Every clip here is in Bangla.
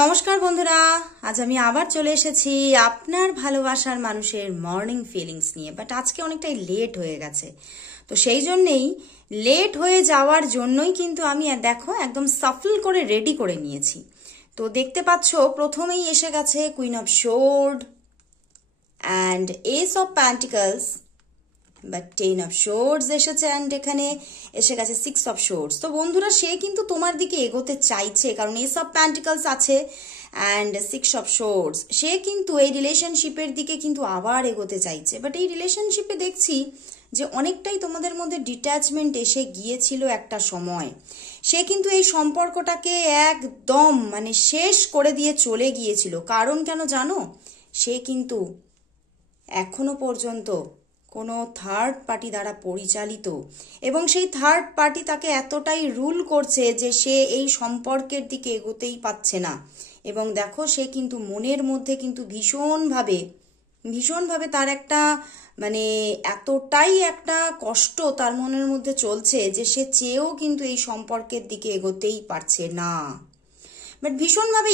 নমস্কার বন্ধুরা, আজ আমি আবার চলে এসেছি আপনার ভালোবাসার মানুষের মর্নিং ফিলিংস নিয়ে। বাট আজকে অনেকটাই লেট হয়ে গেছে, তো সেই জন্যেই লেট হয়ে যাওয়ার জন্যই কিন্তু আমি দেখো একদম সাফল করে রেডি করে নিয়েছি। তো দেখতে পাচ্ছ প্রথমেই এসে গেছে queen of sword and ace of pentacles, but 10 of swords এসেছে অ্যান্ড এখানে এসে গেছে 6 অফ শোর্ডস। তো বন্ধুরা, সে কিন্তু তোমার দিকে এগোতে চাইছে, কারণ এস অফ প্যান্টিকলস আছে অ্যান্ড 6 অফ শোর্ডস। সে কিন্তু এই রিলেশনশিপের দিকে কিন্তু আবার এগোতে চাইছে। বাট এই রিলেশনশিপে দেখছি যে অনেকটাই তোমাদের মধ্যে ডিট্যাচমেন্ট এসে গিয়েছিল একটা সময়। সে কিন্তু এই সম্পর্কটাকে একদম শেষ করে দিয়ে চলে গিয়েছিল। কারণ কেন জানো? সে কিন্তু এখনো পর্যন্ত কোনো থার্ড পার্টি দ্বারা পরিচালিত, এবং সেই থার্ড পার্টি তাকে এতটাই রুল করছে যে সে এই সম্পর্কের দিকে এগোতেই পাচ্ছে না। এবং দেখো, সে কিন্তু মনের মধ্যে কিন্তু ভীষণভাবে তার একটা এতটাই একটা কষ্ট তার মনের মধ্যে চলছে যে সে চেয়েও কিন্তু এই সম্পর্কের দিকে এগোতেই পারছে না। বাট ভীষণভাবে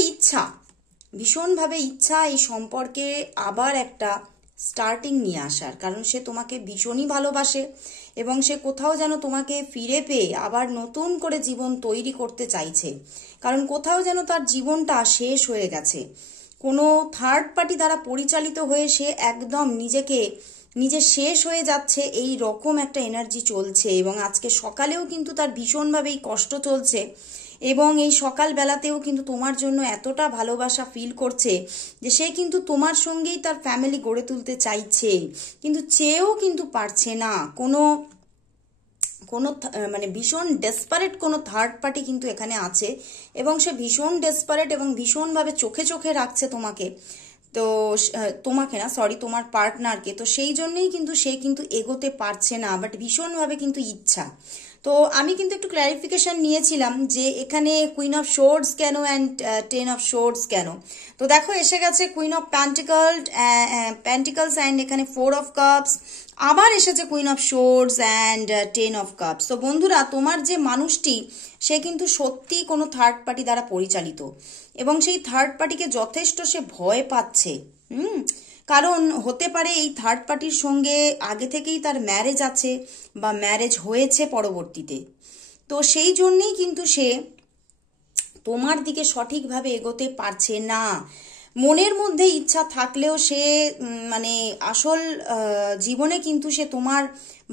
ইচ্ছা এই সম্পর্কে আবার একটা স্টার্টিং নিয়ে আসার, কারণ সে তোমাকে ভীষণই ভালোবাসে এবং সে কোথাও যেন তোমাকে ফিরে পেয়ে আবার নতুন করে জীবন তৈরি করতে চাইছে। কারণ কোথাও যেন তার জীবনটা শেষ হয়ে গেছে, কোনো থার্ড পার্টি দ্বারা পরিচালিত হয়ে সে একদম নিজে শেষ হয়ে যাচ্ছে, এই রকম একটা এনার্জি চলছে। এবং আজকে সকালেও কিন্তু তার ভীষণভাবেই কষ্ট চলছে, এবং এই সকাল বেলাতেও কিন্তু তোমার জন্য এতটা ভালোবাসা ফিল করছে যে সে কিন্তু তোমার সঙ্গেই তার ফ্যামিলি গড়ে তুলতে চাইছে, কিন্তু চেয়েও কিন্তু পারছে না। কোনো ভীষণ ডেসপারেট কোনো থার্ড পার্টি কিন্তু এখানে আছে, এবং সে ভীষণ ডেসপারেট এবং ভীষণভাবে চোখে রাখছে তোমাকে। তো তোমাকে না, সরি, তোমার পার্টনারকে। তো সেই জন্যই কিন্তু সে কিন্তু এগোতে পারছে না, বাট ভীষণভাবে কিন্তু ইচ্ছা। তো আমি কিন্তু একটু ক্ল্যারিফিকেশন নিয়েছিলাম যে এখানে কুইন অফ শোর্ডস কেন অ্যান্ড 10 অফ শোর্ডস কেন। তো দেখো, এসে গেছে কুইন অফ প্যান্টিকলস অ্যান্ড এখানে 4 অফ কাপস, আবার এসেছে queen of swords and 10 of cups. তো বন্ধুরা, তোমার যে মানুষটি, সে কিন্তু সত্যি কোনো থার্ড পার্টি দ্বারা পরিচালিত, এবং সেই থার্ড পার্টিকে যথেষ্ট সে ভয় পাচ্ছে। কারণ হতে পারে এই থার্ড পার্টির সঙ্গে আগে থেকেই তার ম্যারেজ আছে বা ম্যারেজ হয়েছে পরবর্তীতে। তো সেই জন্যেই কিন্তু সে তোমার দিকে সঠিকভাবে এগোতে পারছে না। মনের মধ্যে ইচ্ছা থাকলেও সে আসল জীবনে কিন্তু সে তোমার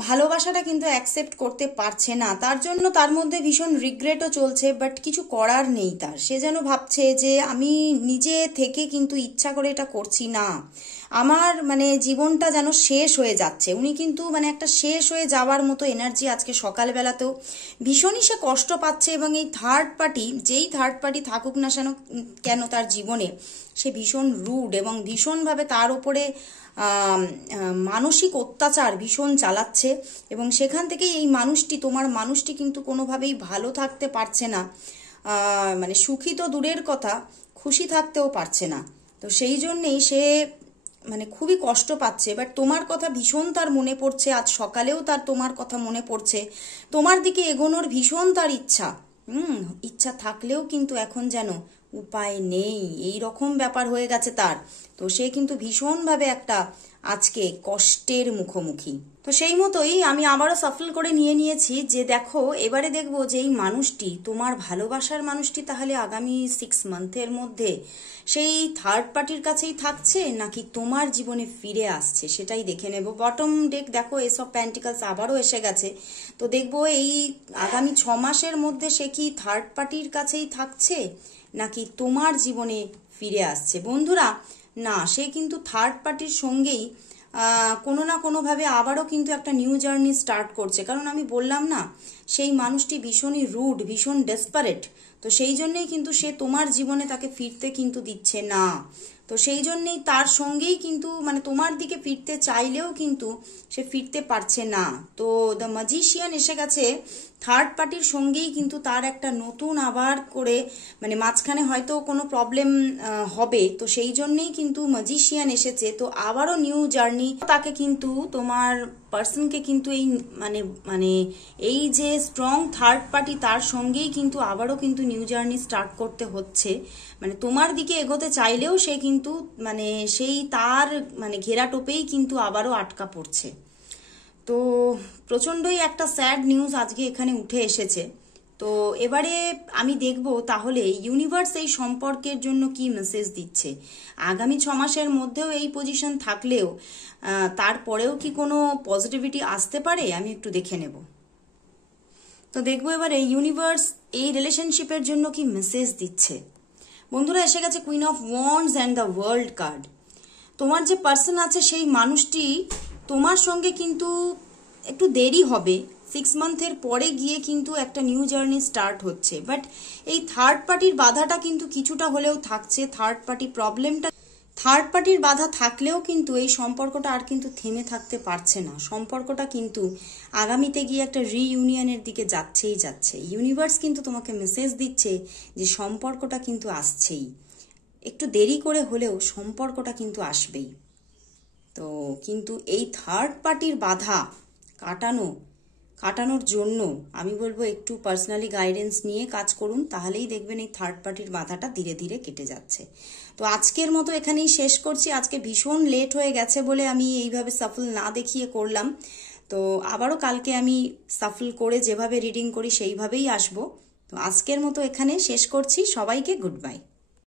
ভালোবাসাটা কিন্তু অ্যাকসেপ্ট করতে পারছে না। তার জন্য তার মধ্যে ভীষণ রিগ্রেটও চলছে, বাট কিছু করার নেই তার। সে যেন ভাবছে যে আমি নিজে থেকে কিন্তু ইচ্ছা করে এটা করছি না, আমার জীবনটা যেন শেষ হয়ে যাচ্ছে। উনি কিন্তু একটা শেষ হয়ে যাওয়ার মতো এনার্জি আজকে সকালবেলাতেও ভীষণই সে কষ্ট পাচ্ছে। এবং এই যেই থার্ড পার্টি থাকুক না কেন তার জীবনে, সে ভীষণ রুড এবং ভীষণভাবে তার উপরে মানসিক অত্যাচার ভীষণ চালাচ্ছে। এবং সেখান থেকেই এই তোমার মানুষটি কিন্তু কোনোভাবেই ভালো থাকতে পারছে না, সুখী তো দূরের কথা, খুশি থাকতেও পারছে না। তো সেই জন্যেই সে খুবই কষ্ট পাচ্ছে। বাট তোমার কথা ভীষণ তার মনে পড়ছে, আজ সকালেও তার তোমার কথা মনে পড়ছে, তোমার দিকে এগোনোর ভীষণ তার ইচ্ছা থাকলেও কিন্তু এখন যেন উপায় নেই, এই রকম ব্যাপার হয়ে গেছে তার। তো সে কিন্তু ভীষণভাবে একটা আজকে কষ্টের মুখোমুখি। তো সেই মতোই আমি আবারও সাফল করে নিয়েছি যে দেখো, এবারে দেখবো যে এই মানুষটি, তোমার ভালোবাসার মানুষটি, তাহলে আগামী 6 মান্থের মধ্যে সেই থার্ড পার্টির কাছেই থাকছে নাকি তোমার জীবনে ফিরে আসছে, সেটাই দেখে নেব। বটম ডেক দেখো, এস অফ প্যান্টিকলস আবারও এসে গেছে। তো দেখবো এই আগামী 6 মাসের মধ্যে সে কি থার্ড পার্টির কাছেই থাকছে নাকি তোমার জীবনে ফিরে আসছে। বন্ধুরা, না, সে কিন্তু থার্ড পার্টির সঙ্গেই কোনো না কোনোভাবে আবারও কিন্তু একটা নিউ জার্নি স্টার্ট করছে। কারণ আমি বললাম না, সেই মানুষটি ভীষণই রুড, ভীষণ ডেসপারেট। তো সেই জন্যই কিন্তু সে তোমার জীবনে তাকে ফিরতে কিন্তু দিচ্ছে না। তো সেই জন্যেই তার সঙ্গেই কিন্তু তোমার দিকে ফিরতে চাইলেও কিন্তু সে ফিরতে পারছে না। তো দ্য ম্যাজিশিয়ান এসে গেছে, থার্ড পার্টির সঙ্গেই কিন্তু তার একটা নতুন আবার করে মাঝখানে হয়তো কোনো প্রবলেম হবে। তো সেই জন্যেই কিন্তু ম্যাজিশিয়ান এসেছে। তো আবারও নিউ জার্নি তাকে কিন্তু তোমার পার্সনকে কিন্তু এই মানে মানে এই যে স্ট্রং থার্ড পার্টি তার সঙ্গেই কিন্তু আবারও কিন্তু নিউ জার্নি স্টার্ট করতে হচ্ছে। মানে তোমার দিকে এগোতে চাইলেও সে কিন্তু মানে সেই তার মানে ঘেরাটোপেই কিন্তু আবারও আটকা পড়ছে। তো প্রচণ্ডই একটা স্যাড নিউজ আজকে এখানে উঠে এসেছে। তো এবারে আমি দেখব তাহলে ইউনিভার্স এই সম্পর্কের জন্য কি মেসেজ দিচ্ছে। আগামী 6 মাসের মধ্যেও এই পজিশন থাকলেও তারপরেও কি কোনো পজিটিভিটি আসতে পারে, আমি একটু দেখে নেব। তো দেখবো এবারে ইউনিভার্স এই রিলেশনশিপের জন্য কি মেসেজ দিচ্ছে। বন্ধুরা, এসে গেছে queen of wands and the world card. তোমার যে পার্সন আছে সেই মানুষটি তোমার সঙ্গে কিন্তু একটু দেরি হবে, 6 মান্থের পরে গিয়ে কিন্তু একটা নিউ জার্নি স্টার্ট হচ্ছে। বাট এই থার্ড পার্টির বাধাটা কিন্তু কিছুটা হলেও থাকছে। থার্ড পার্টির বাধা থাকলেও কিন্তু এই সম্পর্কটা আর কিন্তু থেমে থাকতে পারছে না। সম্পর্কটা কিন্তু আগামীতে গিয়ে একটা রিইউনিয়নের দিকে যাচ্ছেই যাচ্ছে। ইউনিভার্স কিন্তু তোমাকে মেসেজ দিচ্ছে যে সম্পর্কটা কিন্তু আসছেই, একটু দেরি করে হলেও সম্পর্কটা কিন্তু আসবেই। তো কিন্তু এই থার্ড পার্টির বাধা কাটানোর জন্য আমি বলবো একটু পার্সোনালি গাইডেন্স নিয়ে কাজ করুন, তাহলেই দেখবেন এই থার্ড পার্টির বাধাটা ধীরে ধীরে কেটে যাচ্ছে। তো আজকের মতো এখানেই শেষ করছি। আজকে ভীষণ লেট হয়ে গেছে বলে আমি এইভাবে সাফল না দেখিয়ে করলাম। তো আবারও কালকে আমি সাফল করে যেভাবে রিডিং করি সেইভাবেই আসবো। তো আজকের মতো এখানে শেষ করছি। সবাইকে গুড বাই।